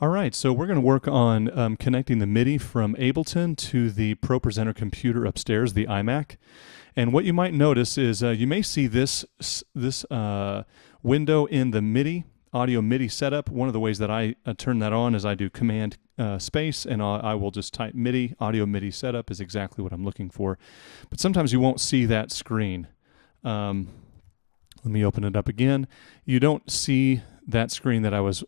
All right, so we're going to work on connecting the Midi from Ableton to the ProPresenter computer upstairs, the iMac. And what you might notice is you may see this window in the Midi, audio Midi setup. One of the ways that I turn that on is I do Command space, and I will just type Midi, audio Midi setup is exactly what I'm looking for. But sometimes you won't see that screen. Let me open it up again. You don't see that screen that I was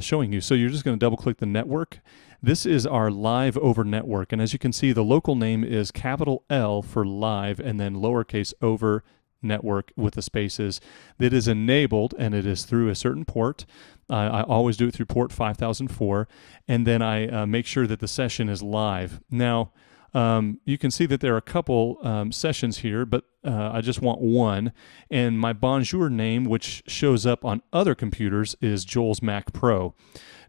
showing you. So you're just going to double click the network. This is our live over network. And as you can see, the local name is capital L for live and then lowercase over network with the spaces. That is enabled and it is through a certain port. I always do it through port 5004. And then I make sure that the session is live. Now, you can see that there are a couple sessions here, but I just want one. And my Bonjour name, which shows up on other computers, is Joel's Mac Pro.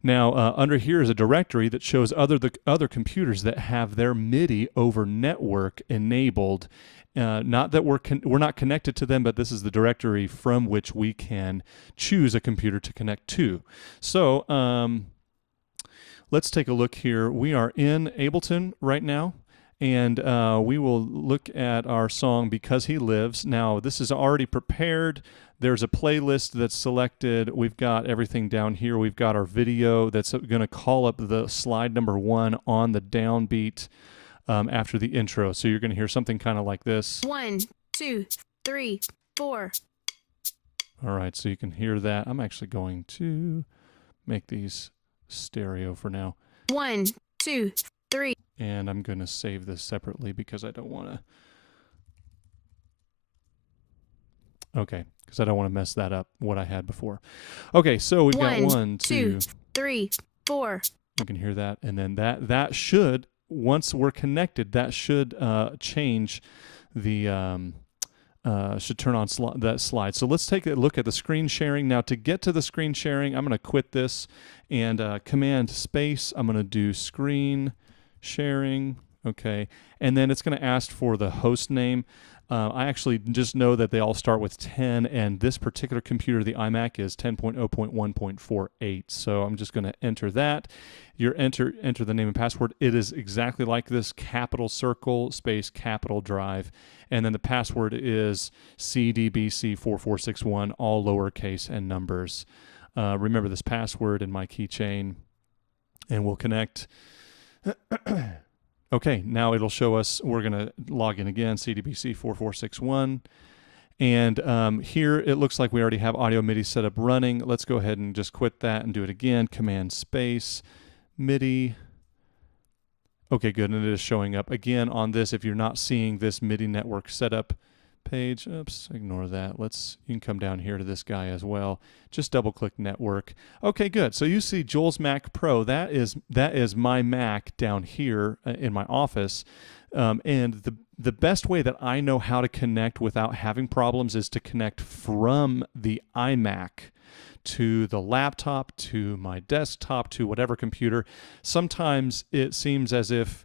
Now, under here is a directory that shows other computers that have their MIDI over network enabled. Not that we're not connected to them, but this is the directory from which we can choose a computer to connect to. So let's take a look here. We are in Ableton right now. And we will look at our song Because He Lives. Now, this is already prepared. There's a playlist that's selected. We've got everything down here. We've got our video that's going to call up the slide number 1 on the downbeat after the intro. So you're going to hear something kind of like this. 1, 2, 3, 4. All right, so you can hear that. I'm actually going to make these stereo for now. 1, 2, 3. And I'm going to save this separately because I don't want to. Okay, because I don't want to mess that up, what I had before. Okay, so we've got 1, 2, 3, 4. You can hear that. And then that should, once we're connected, that should change the, should turn on that slide. So let's take a look at the screen sharing. Now, to get to the screen sharing, I'm going to quit this and Command space. I'm going to do screen sharing, okay, and then it's going to ask for the host name. I actually just know that they all start with 10, and this particular computer, the iMac, is 10.0.1.48. So I'm just going to enter that. You enter the name and password. It is exactly like this: capital circle space capital drive, and then the password is CDBC4461, all lowercase and numbers. Remember this password in my keychain, and we'll connect. Okay, now it'll show us, we're going to log in again, CDBC4461. And here it looks like we already have audio MIDI setup running. Let's go ahead and just quit that and do it again. Command space, MIDI. Okay, good, and it is showing up. Again, on this, if you're not seeing this MIDI network setup page, oops, ignore that. You can come down here to this guy as well. Just double click network. Okay, good. So you see Joel's Mac Pro. That is my Mac down here in my office. And the best way that I know how to connect without having problems is to connect from the iMac to the laptop, to my desktop, to whatever computer. Sometimes it seems as if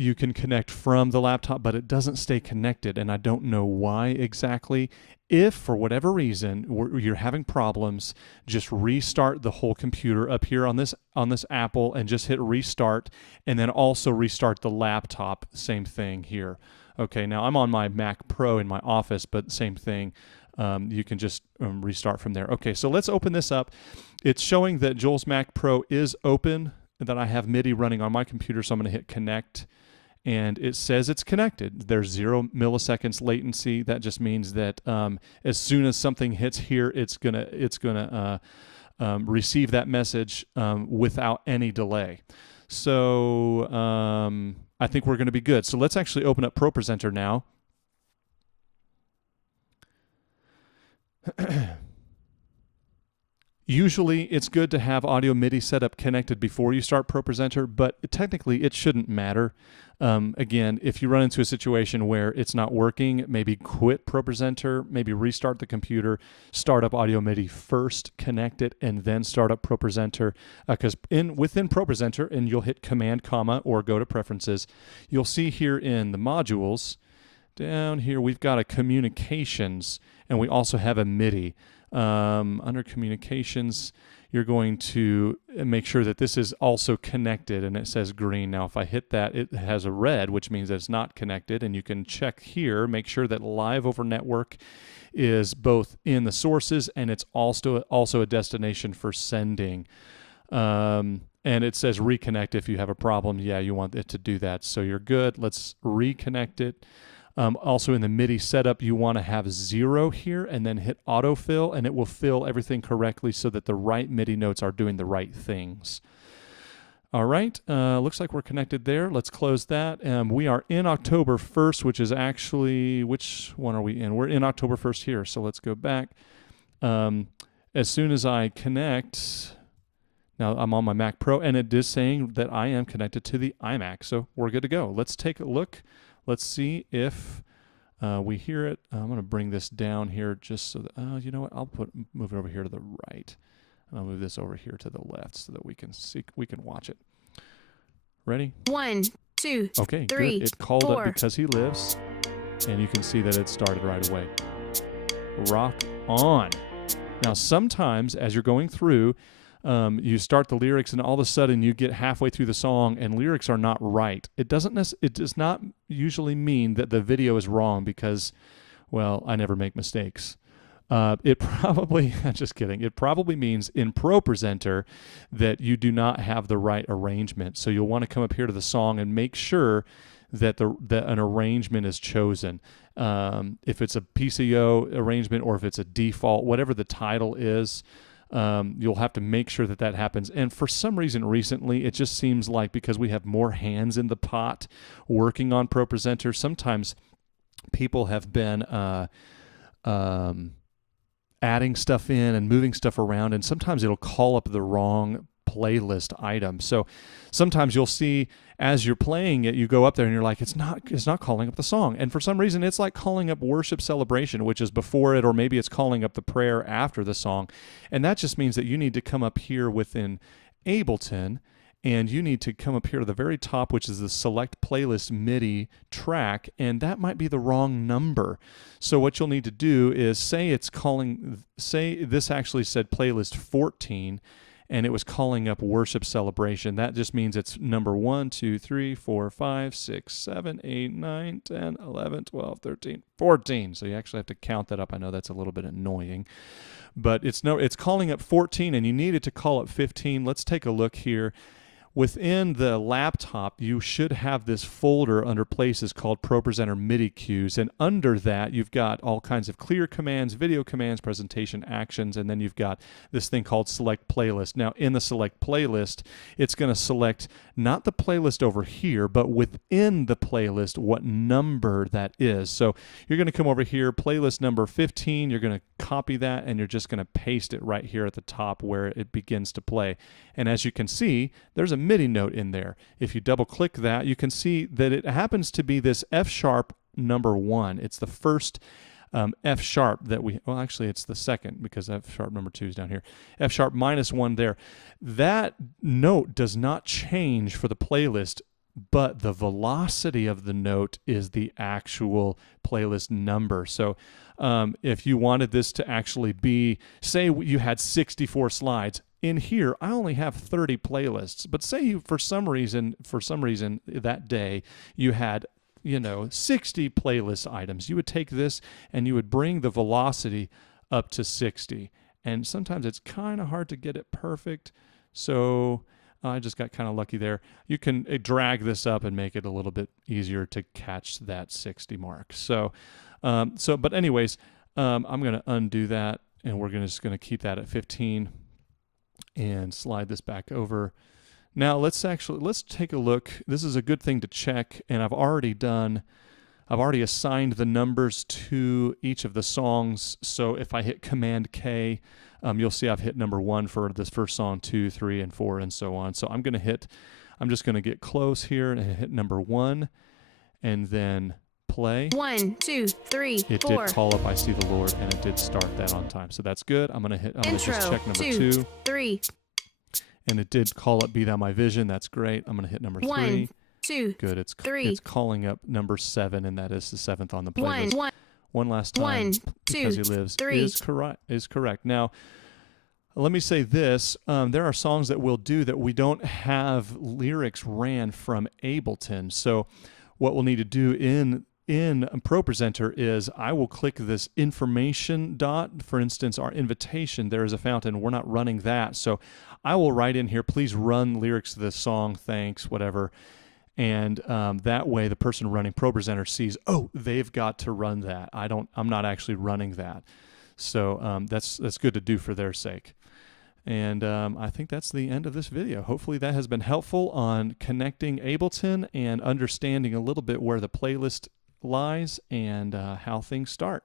you can connect from the laptop, but it doesn't stay connected, and I don't know why exactly. If, for whatever reason, you're having problems, just restart the whole computer up here on this Apple and just hit restart, and then also restart the laptop. Same thing here. Okay, now I'm on my Mac Pro in my office, but same thing. You can just restart from there. Okay, so let's open this up. It's showing that Joel's Mac Pro is open, that I have MIDI running on my computer, so I'm going to hit connect. And it says it's connected. There's 0 milliseconds latency. That just means that as soon as something hits here, it's gonna receive that message without any delay. So I think we're going to be good. So let's actually open up ProPresenter now. Usually, it's good to have audio MIDI setup connected before you start ProPresenter, but technically it shouldn't matter. Again, if you run into a situation where it's not working, maybe quit ProPresenter, maybe restart the computer, start up audio MIDI first, connect it, and then start up ProPresenter. Because within ProPresenter, and you'll hit Command, comma, or go to Preferences, you'll see here in the modules, down here we've got a Communications, and we also have a MIDI. Under Communications, you're going to make sure that this is also connected, and it says green. Now, if I hit that, it has a red, which means that it's not connected, and you can check here, make sure that live over network is both in the sources and it's also a destination for sending. And it says reconnect if you have a problem. Yeah, you want it to do that. So you're good. Let's reconnect it. Also in the MIDI setup, you want to have 0 here and then hit autofill, and it will fill everything correctly so that the right MIDI notes are doing the right things. All right, looks like we're connected there. Let's close that. We are in October 1st, which is actually, which one are we in? We're in October 1st here, so let's go back. As soon as I connect, now I'm on my Mac Pro, and it is saying that I am connected to the iMac, so we're good to go. Let's take a look. Let's see if we hear it. I'm going to bring this down here just so that, you know what, I'll move it over here to the right. I'll move this over here to the left so that we can watch it. Ready? 1, 2, okay, 3, good. It called 4. up Because He Lives, and you can see that it started right away. Rock on. Now, sometimes as you're going through, you start the lyrics, and all of a sudden you get halfway through the song and lyrics are not right. It does not usually mean that the video is wrong because, well, I never make mistakes. It probably, just kidding, it probably means in ProPresenter that you do not have the right arrangement. So you'll want to come up here to the song and make sure that an arrangement is chosen. If it's a PCO arrangement or if it's a default, whatever the title is, you'll have to make sure that happens. And for some reason recently, it just seems like because we have more hands in the pot working on ProPresenter, sometimes people have been adding stuff in and moving stuff around, and sometimes it'll call up the wrong playlist item. So sometimes you'll see as you're playing it, you go up there and you're like, it's not calling up the song. And for some reason, it's like calling up Worship Celebration, which is before it, or maybe it's calling up the prayer after the song. And that just means that you need to come up here within Ableton, and you need to come up here to the very top, which is the Select Playlist MIDI track, and that might be the wrong number. So what you'll need to do is say this actually said Playlist 14, and it was calling up Worship Celebration. That just means it's number 1, 2, 3, 4, 5, 6, 7, 8, 9, 10, 11, 12, 13, 14. So you actually have to count that up. I know that's a little bit annoying. But it's calling up 14, and you needed to call up 15. Let's take a look here. Within the laptop, you should have this folder under places called ProPresenter MIDI cues, and under that, you've got all kinds of clear commands, video commands, presentation actions, and then you've got this thing called Select Playlist. Now, in the Select Playlist, it's going to select not the playlist over here, but within the playlist, what number that is. So you're going to come over here, playlist number 15, you're going to copy that, and you're just going to paste it right here at the top where it begins to play. And as you can see, there's a MIDI note in there. If you double click that, you can see that it happens to be this F sharp number 1. It's the first F sharp that well, actually it's the second because F sharp number 2 is down here. F sharp -1 there. That note does not change for the playlist, but the velocity of the note is the actual playlist number. So if you wanted this to actually be, say you had 64 slides, in here I only have 30 playlists, but say you for some reason that day you had 60 playlist items, you would take this and you would bring the velocity up to 60. And sometimes it's kind of hard to get it perfect, so I just got kind of lucky there. You can drag this up and make it a little bit easier to catch that 60 mark. But anyways, I'm going to undo that, and we're just going to keep that at 15 and slide this back over. Now let's take a look. This is a good thing to check, and I've already assigned the numbers to each of the songs. So if I hit Command K, you'll see I've hit number 1 for this first song, 2, 3, and 4, and so on. So I'm just going to get close here and hit number 1, and then play. 1, 2, 3, it 4. did call up I See the Lord, and it did start that on time. So that's good. I'm going to just check number 2. 3. And it did call up Be Thou My Vision. That's great. I'm going to hit number 3. 1, 2. Good. It's 3. It's calling up number 7, and that is the 7th on the playlist. 1. One last time. 1, Because 2, He Lives 3. is correct. Now, Let me say this. There are songs that we'll do that we don't have lyrics ran from Ableton. So what we'll need to do in Pro Presenter is I will click this information dot. For instance, our invitation, there is a fountain. We're not running that. So I will write in here, please run lyrics to this song, thanks, whatever. And that way the person running Pro Presenter sees, oh, they've got to run that. I'm not actually running that. So that's good to do for their sake. And I think that's the end of this video. Hopefully that has been helpful on connecting Ableton and understanding a little bit where the playlist lies and how things start.